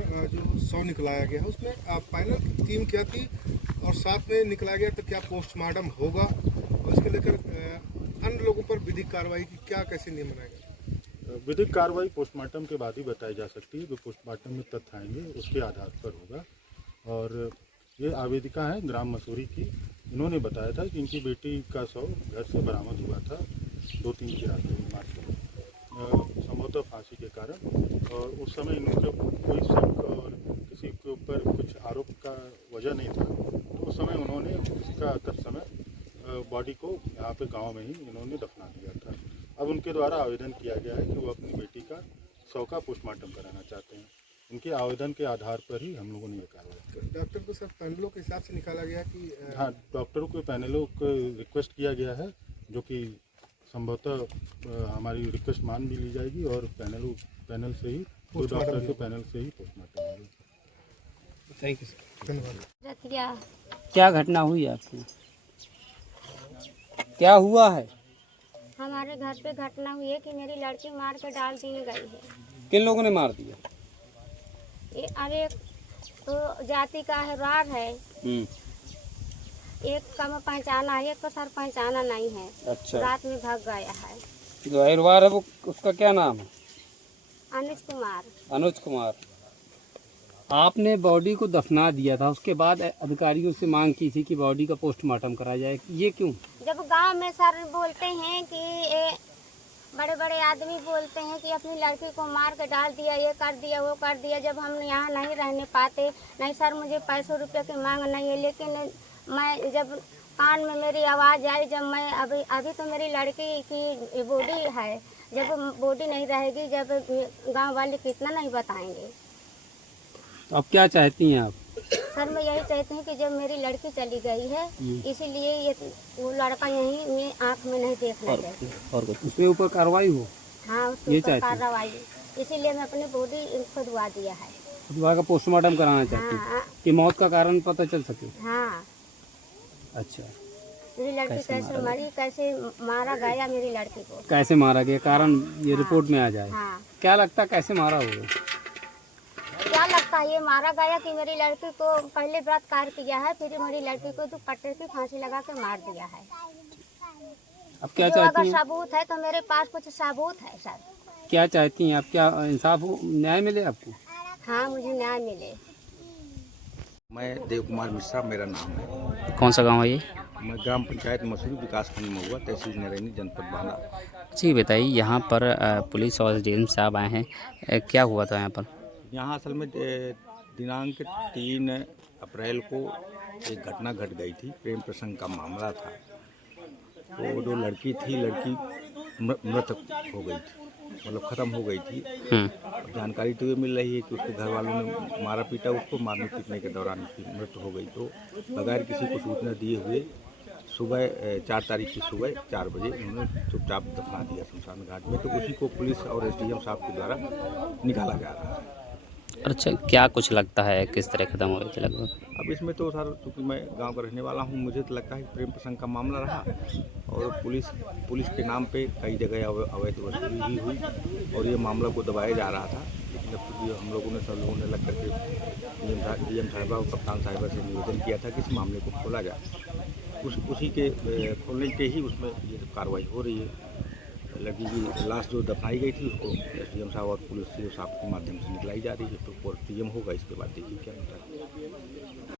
पर जो शव निकलाया गया है उसमें फाइनल थीम क्या थी और साथ में निकला गया तो क्या पोस्टमार्टम होगा और इसके लेकर अन्य लोगों पर विधिक कार्रवाई की क्या कैसे नियम बनाएगा? विधिक कार्रवाई पोस्टमार्टम के बाद ही बताई जा सकती है। जो पोस्टमार्टम में तथ्य आएंगे उसके आधार पर होगा। और ये आवेदिका है ग्राम मसूरी की। इन्होंने बताया था कि इनकी बेटी का शव घर से बरामद हुआ था 2-3 की रात में मार्च में, संभवतः फांसी के कारण। और उस समय इनका कोई शक और किसी के ऊपर कुछ आरोप का वजह नहीं था। तो उस समय उन्होंने उसका तत्समय बॉडी को यहाँ पे गांव में ही इन्होंने दफना दिया था। अब उनके द्वारा आवेदन किया गया है कि वो अपनी बेटी का शव का पोस्टमार्टम कराना चाहते हैं। उनके आवेदन के आधार पर ही हम लोगों ने ये कार्रवाई। डॉक्टर को सर पैनलों के हिसाब से निकाला गया कि हाँ, डॉक्टरों के पैनलों को रिक्वेस्ट किया गया है, जो कि संभवतः हमारी रिक्वेस्ट मान भी ली जाएगी और पैनल से ही डॉक्टर के पैनल से ही पोस्टमार्टम होगा। थैंक यू सर, धन्यवाद। क्या घटना हुई आपकी? क्या हुआ है? हमारे घर पे घटना हुई है कि मेरी लड़की मार के डाल दी गई है। किन लोगों ने मार दिया? ये अरे तो जाति का हैवार है, एक का मैं पहचाना है, एक को सर पहचाना नहीं है। अच्छा। रात में भाग गया है। जो अहिरवार है वो उसका क्या नाम है? अनुज कुमार। अनुज कुमार। आपने बॉडी को दफना दिया था, उसके बाद अधिकारियों से मांग की थी कि बॉडी का पोस्टमार्टम कराया जाए, ये क्यों? जब गांव में सर बोलते हैं कि बड़े बड़े आदमी बोलते हैं कि अपनी लड़की को मार के डाल दिया, ये कर दिया, वो कर दिया। जब हम यहाँ नहीं रहने पाते, नहीं सर मुझे पैसों रुपये की मांग नहीं है, लेकिन मैं जब कान में मेरी आवाज़ आई, जब मैं अभी तो मेरी लड़की की बॉडी है, जब बॉडी नहीं रहेगी, जब गांव वाले कितना नहीं बताएंगे। तो अब क्या चाहती हैं आप? सर मैं यही चाहती हूँ कि जब मेरी लड़की चली गई है, इसीलिए ये वो लड़का यहीं में आँख में नहीं देखना चाहिए और उसके ऊपर कार्रवाई हो। हाँ, उसके ऊपर कार्रवाई, इसीलिए मैं अपनी बॉडी खुदवा दिया है। खुदवा का पोस्टमार्टम कराना चाहती हूँ। हाँ, कि मौत का कारण पता चल सके। हाँ। अच्छा। मेरी लड़की कैसे मरी, कैसे मारा गया मेरी लड़की को, कैसे मारा गया, कारण ये रिपोर्ट में आ जाए। हाँ। क्या लगता है कैसे मारा होगा? क्या लगता है ये मारा गया कि मेरी लड़की को पहले बलात्कार किया है, फिर मेरी लड़की को दुपट्टे की फांसी लगा के मार दिया है। अब क्या जो चाहती अगर हैं? सबूत है तो मेरे पास कुछ सबूत है सर। क्या चाहती हैं आप? क्या इंसाफ हो, न्याय मिले आपको? हाँ, मुझे न्याय मिले। मैं देव कुमार मिश्रा मेरा नाम है। कौन सा गांव है ये? मैं ग्राम पंचायत मसूरी विकास खंड में हुआ, तहसील नरैनी, जनपद बांदा। जी बताइए, यहाँ पर पुलिस और डीएम साहब आए हैं, क्या हुआ था यहाँ पर? यहाँ असल में दिनांक 3 अप्रैल को एक घटना घट गई थी। प्रेम प्रसंग का मामला था। तो जो लड़की थी, लड़की मृत हो गई थी, मतलब ख़त्म हो गई थी। जानकारी तो ये मिल रही है कि उसके घर वालों ने मारा पीटा उसको, मारने पीटने के दौरान उसकी मृत्यु हो गई। तो बगैर किसी को सूचना दिए हुए सुबह 4 तारीख की सुबह 4 बजे उन्होंने चुपचाप दफना दिया शमशान घाट में। तो उसी को पुलिस और एसडीएम साहब के द्वारा निकाला जा रहा है। अच्छा, क्या कुछ लगता है किस तरह खत्म हो गई थी लगभग? अब इसमें तो सर, चूँकि मैं गांव का रहने वाला हूं, मुझे तो लगता है कि प्रेम प्रसंग का मामला रहा और पुलिस के नाम पे कई जगह अवैध वसूली भी हुई और ये मामला को दबाया जा रहा था। लेकिन अब चूँकि हम लोगों ने सब लोगों ने लग करके डीएम साहिबा और कप्तान साहिबा से निवेदन किया था कि इस मामले को खोला जाए, उसी के खोलने के ही उसमें ये कार्रवाई हो रही है। लड़की की लाश जो दफनाई गई थी उसको एसडीएम साहब और पुलिस साहब के माध्यम से निकलाई जा रही है। तो पोस्टमार्टम होगा, इसके बाद देखिए क्या होता है।